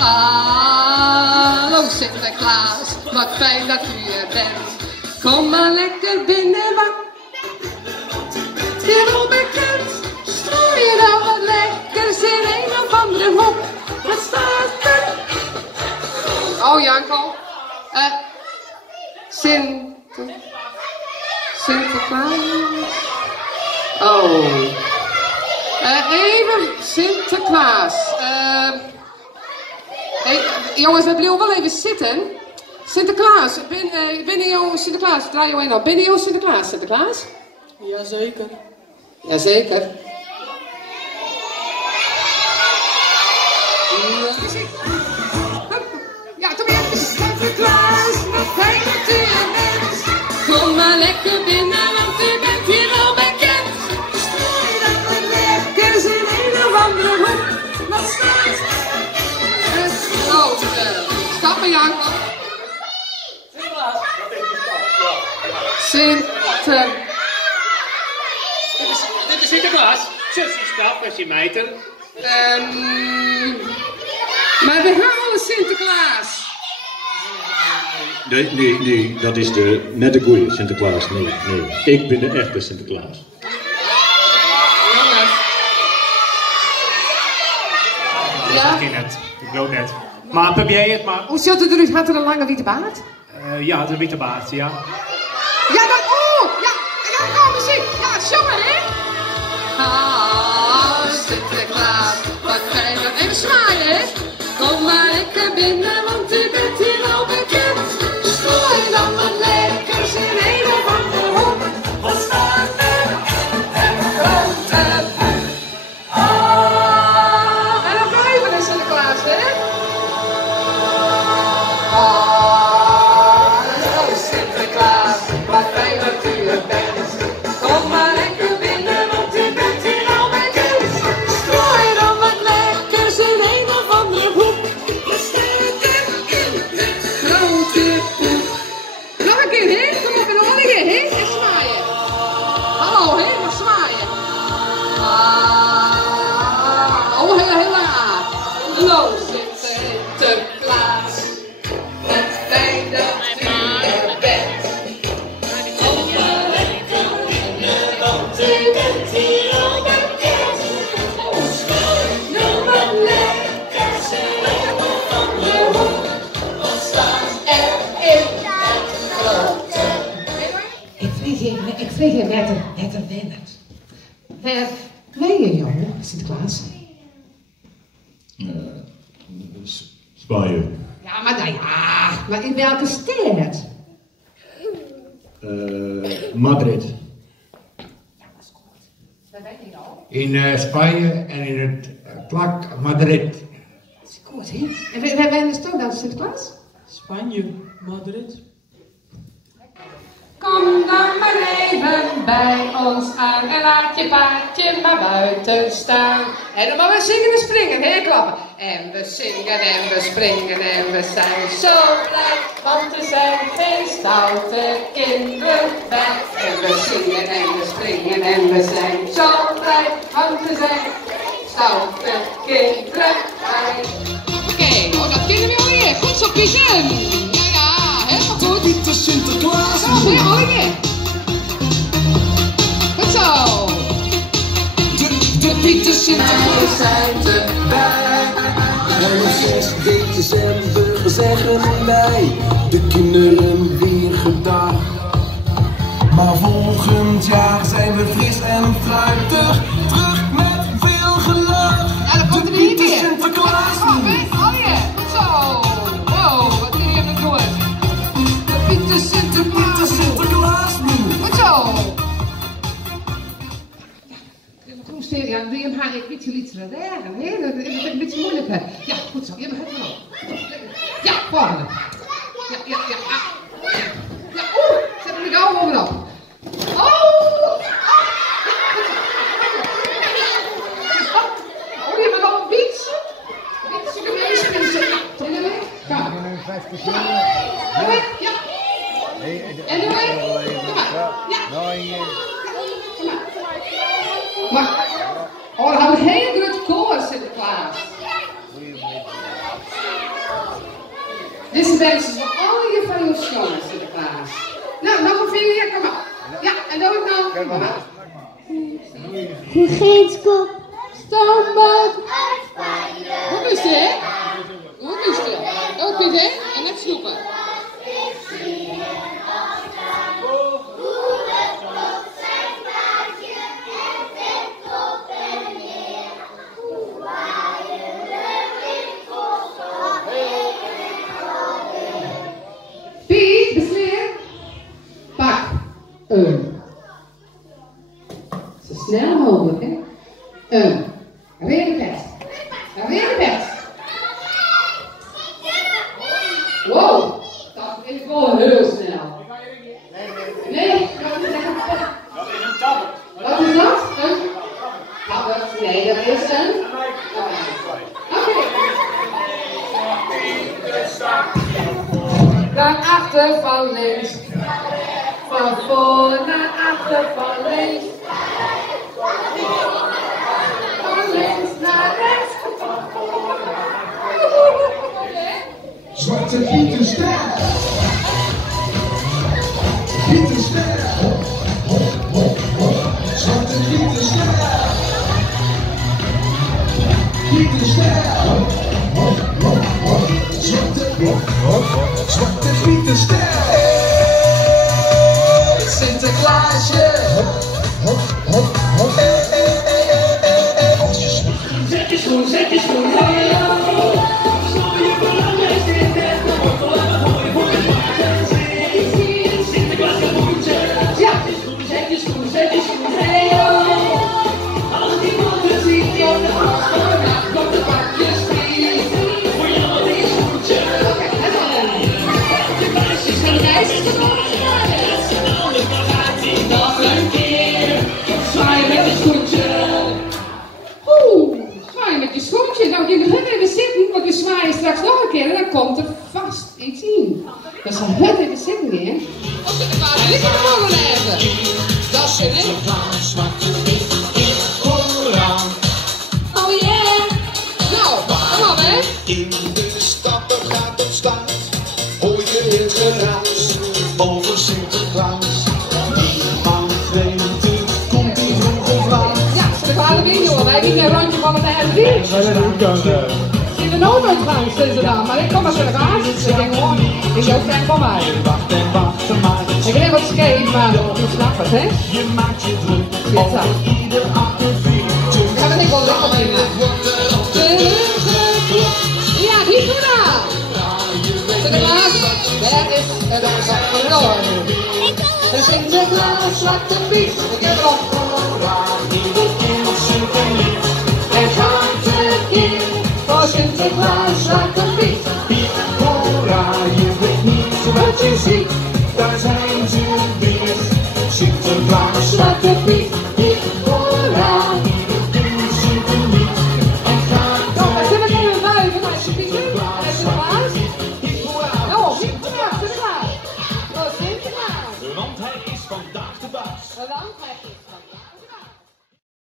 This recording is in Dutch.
Hallo Sinterklaas, wat fijn dat u er bent. Kom maar lekker binnen, want hier onbekend. Strooi je dan wat lekkers in een of andere hoek. Wat staat er? Oh Janko, Sinterklaas. Oh, even Sinterklaas. Hey, jongens, we blijven wel even zitten. Sinterklaas, ben je Sinterklaas? Draai je heen op. Ben je Sinterklaas, Sinterklaas? Jazeker. Jazeker. Ja, kom weer. Sinterklaas, wat fijn dat u er bent. Kom maar lekker binnen, want u bent hier al bekend. Strooi dan wat lekkers in een of andere hoek. Wat staat het grote? Stappen, Janko. Sinterklaas. Dit is Sinterklaas. Zus is straf, als je meiter. Maar we halen Sinterklaas. Nee, dat is net de goeie Sinterklaas. Nee. Ik ben de echte Sinterklaas. Jongens. Ja? Ik ken het. Ik wil net. Maar heb jij het maar? Hoe ziet het eruit? Had er een lange witte baard? Ja, de witte baard, ja. Ja, dat... Oh! Ja, kom muziek. Ja, jongen, hè? Ah, Sinterklaas. Wat fijn dat... Even zwaaien, hè? Kom maar lekker binnen, want u bent hier al bekend. Strooi dan wat lekkers in een of andere hoek. Wat staat er? En grote... Ah, en dan blijven we Sinterklaas, hè? Ah, Sinterklaas, wat fijn dat u er bent. Kom maar lekker binnen, want u bent hier al bekend. Strooi dan wat lekkers in een of andere hoek. Wat staat er in het grote boek? Nog een keer, hè? Kom op, nog een keer, hè? En zwaaien. Hallo, hè? Nog zwaaien. Ah, oh, heel laag. Hallo, Sinterklaas. Wat fijn dat u er bent. Kom maar lekker binnen, want u bent hier al bekend. Strooi dan wat lekkers in een of andere hoek. Wat staat er in het grote? Ik vreeg je net een Lennart. Waar ben je, jongen, Sinterklaas? Spanje. Ja, maar in welke stad? Madrid. Waar ben je nou? In Spanje en in het plak Madrid. Dat is goed, hè? En waar ben je dan, Sinterklaas? Spanje, Madrid. Kom dan maar even bij ons aan en laat je paardje maar buiten staan. En dan maar we zingen en springen, hè, klappen. En we zingen en we springen en we zijn zo blij, want er zijn geen stoute kinderen bij. En we zingen en we springen en we zijn zo blij, want er zijn stoute kinderen bij. Oké, oh, dat kennen we alweer. Goed zo, Piezen. Ja, helemaal goed. Pieter Sinterklaas. Zo, weer alweer. Goed zo. De Pieter Sinterklaas zijn erbij. En op 16 december zeggen wij de kinderen weer gedag. Maar volgend jaar zijn we fris en fruitig, terug met veel gelach. Ja, dan komt er weer een keer. Sinterklaas. Oh, weer. Goed zo. Wow, wat kun je even doen? De Pieter Sinterklaas. Goed zo. Ja, doe je hem haar een beetje literair, hè? Dat is een beetje moeilijker. Ja, goed zo. Je begrijpt wel. Ja, volgende. Ja. Ja, zet hem de gauw bovenop. Je bent al een fiets. Fietsen geweest, mensen. Doe je weg? Ja. Doe weg, ja. En doe weg. Kom maar. Ja. Maar, oh, we hebben een hele grote koor, Sinterklaas. beste wensen voor al je van je jongens, Sinterklaas. Nou, nog een vinger, ja, kom maar. Ja, en doe ik nog. Kom maar. Vergeetskop. Stoomboot. Goed is dit? Goed is dit? Ook dit, hè? En net snoepen. Piet, besleer. Pak een. Zo snel mogelijk, hè? Een regenpet. Een regenpet. Wow, dat is wel heel snel. Nee, dat is een pet. Wat is dat? Een tabbert? Nee, dat is een. Oké. Van achter van links. Van voor naar achter van links. Van links naar rechts. Zwarte Pieterster. Pieterster. Zwarte Pieterster. Pieterster. Zwarte Pieterster. Sinterklaasje. Zet je schoen, zet je schoen. Nou, jullie gaan even zitten, want we zwaaien straks nog een keer en dan komt er vast iets in. Dus gaan we even zitten weer. Of zit er maar, dit kan gewoon even. Dat is het, hè? Oh yeah! Nou, kom op, hè? In de stappen gaat op start, hoor je het geraas over Sinterklaas. Niemand weet het, komt die vroeg of laat. Ja, Sinterklaas weer, joh. Wij doen een rondje van het RV. In de nooit langs zijn ze dan, maar ik kom maar Sinterklaas. Dus ik denk gewoon, ik ben ook fan van mij. Ik heb wat scheef, maar je snapt het, hè? Je maakt je druk over ieder akkefietje. Ik ga er niet wel lekker mee. Ja, die doen dat. Sinterklaas, daar is het verloren. De Sinterklaas, zwarte Piet, ik heb erop en gaat het in voor Sinterklaas, zwarte Piet. Piet, hoera, je weet niet wat je ziet. Daar zijn ze weer. Sinterklaas, Zwarte Piet, Piet, hoera, ieder kind zit er niet. En gaat kom, we zullen even wuiven naar Sinterklaas. Sinterklaas. Nou, Sinterklaas, Sinterklaas. Oh, Sinterklaas. want hij is vandaag de baas. Want hij is